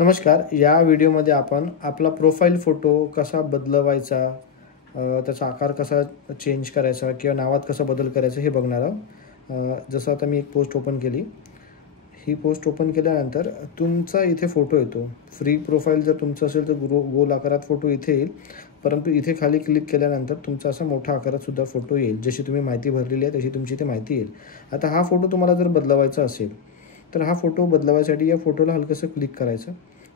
नमस्कार. या व्हिडिओमध्ये आपण आपला प्रोफाईल फोटो कसा बदलवायचा, त्याचा आकार कसा चेंज करायचा किंवा नावात कसा बदल करायचा हे बघणार आहोत. जसं आता मी एक पोस्ट ओपन केली. ही पोस्ट ओपन केल्यानंतर तुमचा इथे फोटो येतो. फ्री प्रोफाईल जर तुमचं असेल तर गोल आकारात फोटो इथे येईल, परंतु इथे खाली क्लिक केल्यानंतर तुमचा असा मोठा आकारात सुद्धा फोटो येईल. जशी तुम्ही माहिती भरलेली आहे तशी तुमची इथे माहिती येईल. आता हा फोटो तुम्हाला जर बदलवायचा असेल तर हा फोटो बदलवायसाठी या फोटोला हलकंसं क्लिक करायचं.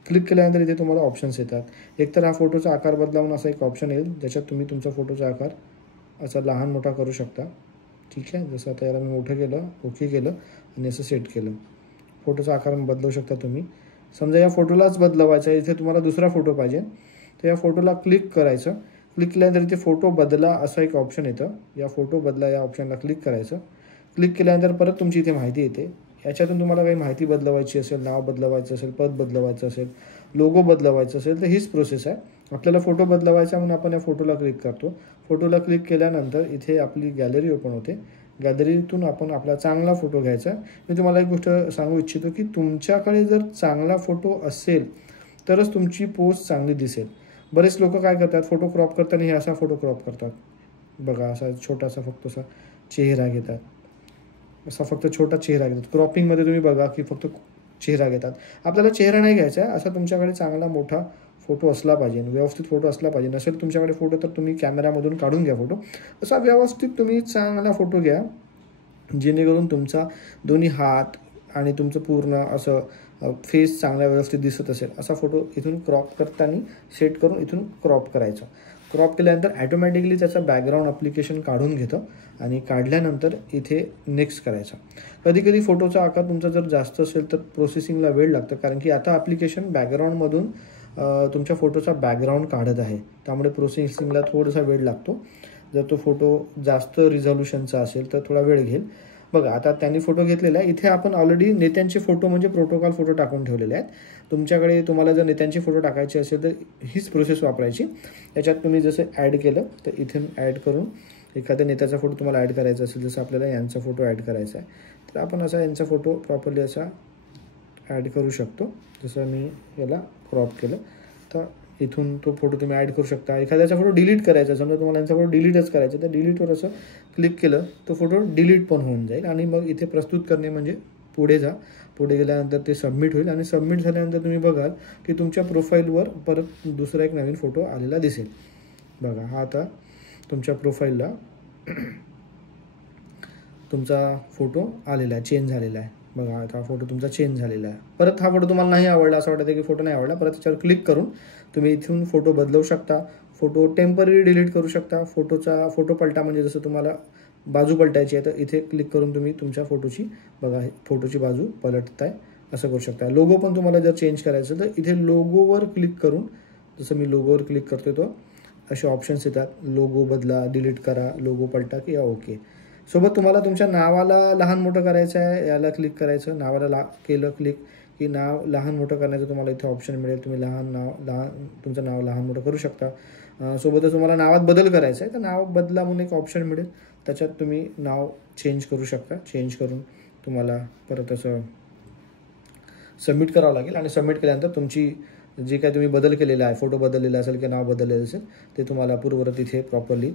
क्लिक केल्यानंतर इथे तुम्हाला ऑप्शन्स येतात. एकतर हा फोटोचा आकार बदलावून असा एक ऑप्शन येईल, ज्याच्यात तुम्ही तुमचा फोटोचा आकार असा लहान मोठा करू शकता. ठीक आहे. जसं आता याला मी मोठं केलं, ओके केलं आणि असं सेट केलं. फोटोचा आकार बदलवू शकता तुम्ही. समजा या फोटोलाच बदलवायचा आहे, इथे तुम्हाला दुसरा फोटो पाहिजे तर या फोटोला क्लिक करायचं. क्लिक केल्यानंतर इथे फोटो बदला असं एक ऑप्शन येतं. या फोटो बदला या ऑप्शनला क्लिक करायचं. क्लिक केल्यानंतर परत तुमची इथे माहिती येते. याच्यातून तुम्हाला काही माहिती बदलवायची असेल, नाव बदलवायचं असेल, पद बदलवायचं असेल, लोगो बदलवायचं असेल तर हीच प्रोसेस आहे. आपल्याला फोटो बदलवायचा म्हणून आपण या फोटोला क्लिक करतो. फोटोला क्लिक केल्यानंतर इथे आपली गॅलरी ओपन होते. गॅलरीतून आपण आपला चांगला फोटो घ्यायचा. मी तुम्हाला एक गोष्ट सांगू इच्छितो की तुमच्याकडे जर चांगला फोटो असेल तरच तुमची पोस्ट चांगली दिसेल. बरेच लोक काय करतात, फोटो क्रॉप करताना हे असा फोटो क्रॉप करतात. बघा, असा छोटासा फक्त असा चेहरा घेतात, असा फक्त छोटा चेहरा घेतात. क्रॉपिंगमध्ये तुम्ही बघा की फक्त चेहरा घेतात. आपल्याला चेहरा नाही घ्यायचा आहे. असा तुमच्याकडे चांगला मोठा फोटो असला पाहिजे, व्यवस्थित फोटो असला पाहिजे. नसेल तुमच्याकडे फोटो तर तुम्ही कॅमेरामधून काढून घ्या फोटो. असा व्यवस्थित तुम्ही चांगला फोटो घ्या, जेणेकरून तुमचा दोन्ही हात आणि तुमचं पूर्ण असं फेस चांगला व्यवस्थित दिसत असेल असा फोटो इथून क्रॉप करताना सेट करून इथून क्रॉप करायचा. क्रॉप केल्यानंतर ॲटोमॅटिकली त्याचं बॅकग्राऊंड ॲप्लिकेशन काढून घेतं आणि काढल्यानंतर इथे नेक्स्ट करायचा. कधी कधी फोटोचा आकार तुमचा जर जास्त असेल तर प्रोसेसिंगला वेळ लागतं, कारण की आता ॲप्लिकेशन बॅकग्राऊंडमधून तुमच्या फोटोचा बॅकग्राऊंड काढत आहे. त्यामुळे प्रोसेसिंगला थोडासा वेळ लागतो. जर तो फोटो जास्त रिझॉल्युशनचा असेल तर थोडा वेळ घेईल. बघा, आता त्यांनी फोटो घेतलेला आहे. इथे आपण ऑलरेडी नेत्यांचे फोटो म्हणजे प्रोटोकॉल फोटो टाकून ठेवलेले आहेत. तुम्हाला जर नेत्यांचे फोटो टाकायचे असेल तर हीच प्रोसेस वापरायची. याच्यात तुम्ही जसं ॲड केलं तर इथून ॲड करून एखाद्या नेत्याचा फोटो तुम्हाला ॲड करायचा असेल, जसं आपल्याला यांचा फोटो ॲड करायचा आहे तर आपण असा यांचा फोटो प्रॉपरली असा ॲड करू शकतो. जसं मी याला क्रॉप केलं तर इथून तो फोटो तुम्ही ॲड करू शकता. एखाद्याचा फोटो डिलीट करायचा, समजा तुम्हाला यांचा फोटो डिलीटच करायचा तर डिलीटवर असं क्लिक केलं तो फोटो डिलीट पण होऊन जाईल. आणि मग इथे प्रस्तुत करणे म्हणजे पुढे जा. पुढे गेल्यानंतर ते सबमिट होईल आणि सबमिट झाल्यानंतर तुम्ही बघाल की तुमच्या प्रोफाईलवर परत दुसरा एक नवीन फोटो आलेला दिसेल. बघा, हा आता तुमच्या प्रोफाईलला तुमचा फोटो आलेला आहे, चेंज झालेला आहे. बघा, आता हा फोटो तुमचा चेंज झालेला आहे. परत हा फोटो तुम्हाला नाही आवडला, असं वाटतं की फोटो नाही आवडला, परत त्याच्यावर क्लिक करून तुम्ही इथून फोटो बदलवू शकता. फोटो टेम्पररी डिलीट करू शकता. फोटो पलटा म्हणजे जसं तुम्हाला बाजू पलटायची आहे तर इथे क्लिक करून तुम्ही तुमच्या फोटोची फोटोची बाजू पलटताय असं करू शकता. लोगो पण तुम्हाला जर चेंज करायचं तर इथे लोगोवर क्लिक करून, जसं मी लोगोवर क्लिक करतोय तो असे ऑप्शन्स येतात. लोगो बदला, डिलीट करा, लोगो पलटा की ओके. सोबत तुम्हाला तुमच्या नावाला लहान मोठं करायचं आहे, याला क्लिक करायचं. नावाला केलं क्लिक की नाव लहान मोठं करण्याचं तुम्हाला इथे ऑप्शन मिळेल. तुम्ही तुमचं नाव लहान मोठं करू शकता. सोबतच तुम्हाला नावात बदल करायचा आहे तर नाव बदला म्हणून एक ऑप्शन मिळेल. त्याच्यात तुम्ही नाव चेंज करू शकता. चेंज करून तुम्हाला परत असं सबमिट करावं लागेल आणि सबमिट केल्यानंतर तुमची जे काही तुम्ही बदल केलेला आहे, फोटो बदललेला असेल किंवा नाव बदललेलं असेल ते तुम्हाला पूर्ववत इथे प्रॉपरली